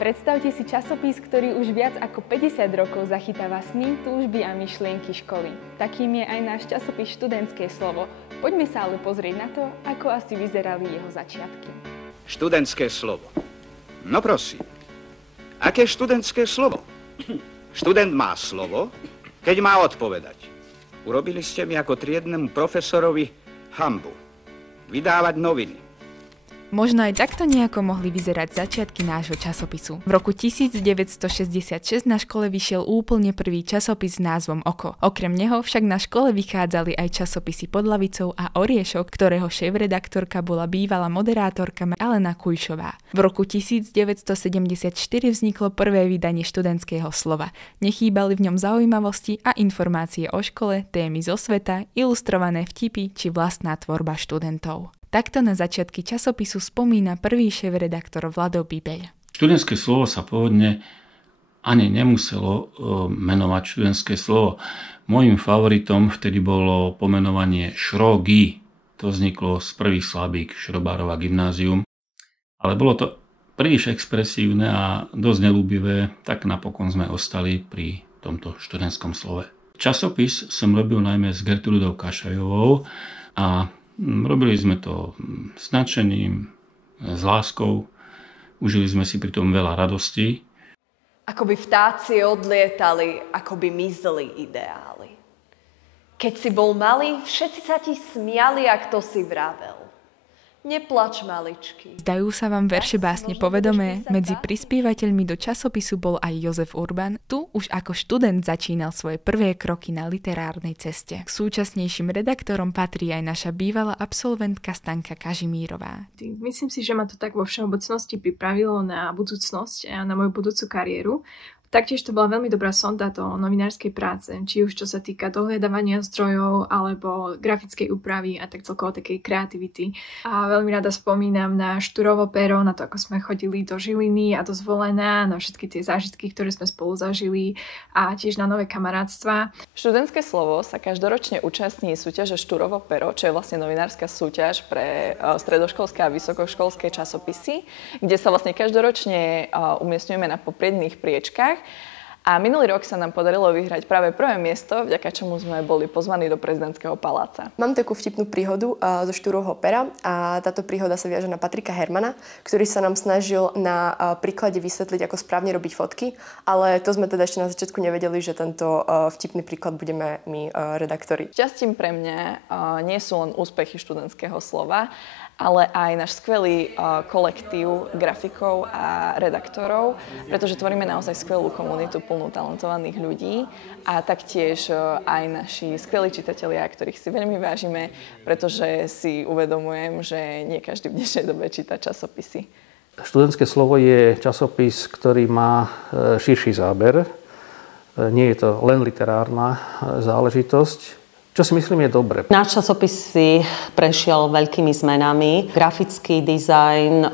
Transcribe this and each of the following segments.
Predstavte si časopis, ktorý už viac ako 50 rokov zachytáva sny, túžby a myšlienky školy. Takým je aj náš časopis Študentské slovo. Poďme sa ale pozrieť na to, ako asi vyzerali jeho začiatky. Študentské slovo. No prosím, aké študentské slovo? Študent má slovo, keď má odpovedať. Urobili ste mi ako triednemu profesorovi hanbu. Vydávať noviny. Možno aj takto nejako mohli vyzerať začiatky nášho časopisu. V roku 1966 na škole vyšiel úplne prvý časopis s názvom Oko. Okrem neho však na škole vychádzali aj časopisy Pod lavicou a Oriešok, ktorého šéfredaktorka bola bývalá moderátorka Alena Kujšová. V roku 1974 vzniklo prvé vydanie Študentského slova. Nechýbali v ňom zaujímavosti a informácie o škole, témy zo sveta, ilustrované vtipy či vlastná tvorba študentov. Takto na začiatky časopisu spomína prvý šéfredaktor Vlado Bibeľ. Študentské slovo sa pôvodne ani nemuselo menovať študentské slovo. Mojím favoritom vtedy bolo pomenovanie Šrogy. To vzniklo z prvých slabík Šrobárova gymnázium. Ale bolo to príliš expresívne a dosť neľúbivé, tak napokon sme ostali pri tomto študentskom slove. Časopis som robil najmä s Gertrudou Kašajovou a robili sme to s nadšením, s láskou, užili sme si pri tom veľa radostí. Akoby vtáci odlietali, akoby mizli ideály. Keď si bol malý, všetci sa ti smiali, ak to si vravel. Neplač, maličký. Zdajú sa vám verše básne povedomé? Medzi prispievateľmi do časopisu bol aj Jozef Urban. Tu už ako študent začínal svoje prvé kroky na literárnej ceste. K súčasnejším redaktorom patrí aj naša bývalá absolventka Stanka Kažimírová. Myslím si, že ma to tak vo všeobecnosti pripravilo na budúcnosť a na moju budúcu kariéru. Taktiež to bola veľmi dobrá sonda do novinárskej práce, či už čo sa týka dohľadávania zdrojov alebo grafickej úpravy a tak celkovo takej kreativity. A veľmi rada spomínam na Štúrovo pero, na to, ako sme chodili do Žiliny a do Zvolena, na všetky tie zážitky, ktoré sme spolu zažili a tiež na nové kamarátstva. Študentské slovo sa každoročne účastní súťaže Štúrovo pero, čo je vlastne novinárska súťaž pre stredoškolské a vysokoškolské časopisy, kde sa vlastne každoročne umiestňujeme na popriednych priečkách. A minulý rok sa nám podarilo vyhrať práve prvé miesto, vďaka čomu sme boli pozvaní do prezidentského paláca. Mám takú vtipnú príhodu zo Štúrovho pera a táto príhoda sa viaže na Patrika Hermana, ktorý sa nám snažil na príklade vysvetliť, ako správne robiť fotky, ale to sme teda ešte na začiatku nevedeli, že tento vtipný príklad budeme my redaktori. Šťastím pre mňa nie sú len úspechy študentského slova, ale aj náš skvelý kolektív grafikov a redaktorov, pretože tvoríme naozaj skvelú komunitu plnú talentovaných ľudí a taktiež aj naši skvelí čitatelia, ktorých si veľmi vážime, pretože si uvedomujem, že nie každý v dnešnej dobe číta časopisy. Študentské slovo je časopis, ktorý má širší záber. Nie je to len literárna záležitosť. Čo si myslím je dobre. Náš časopis si prešiel veľkými zmenami. Grafický dizajn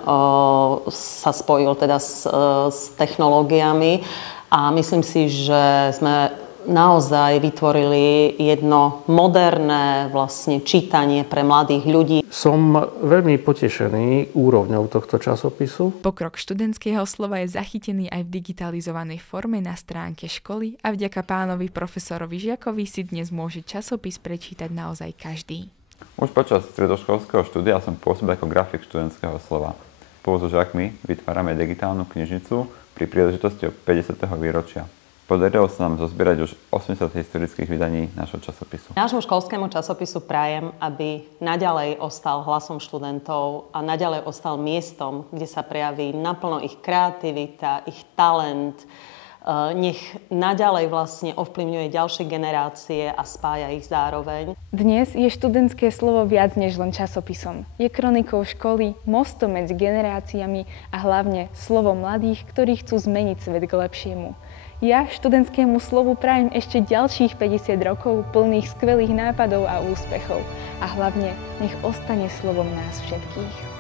sa spojil teda s technológiami a myslím si, že sme naozaj vytvorili jedno moderné vlastne čítanie pre mladých ľudí. Som veľmi potešený úrovňou tohto časopisu. Pokrok študentského slova je zachytený aj v digitalizovanej forme na stránke školy a vďaka pánovi profesorovi Žiakovi si dnes môže časopis prečítať naozaj každý. Už počas stredoškolského štúdia som pôsobil ako grafik študentského slova. Spolu so žiakmi vytvárame digitálnu knižnicu pri príležitosti 50. výročia. Podarilo sa nám zozbierať už 80 historických vydaní nášho časopisu. Nášmu školskému časopisu prajem, aby naďalej ostal hlasom študentov a naďalej ostal miestom, kde sa prejaví naplno ich kreativita, ich talent. Nech naďalej vlastne ovplyvňuje ďalšie generácie a spája ich zároveň. Dnes je študentské slovo viac než len časopisom. Je kronikou školy, mostom medzi generáciami a hlavne slovo mladých, ktorí chcú zmeniť svet k lepšiemu. Ja študentskému slovu prajem ešte ďalších 50 rokov plných skvelých nápadov a úspechov. A hlavne nech ostane slovom nás všetkých.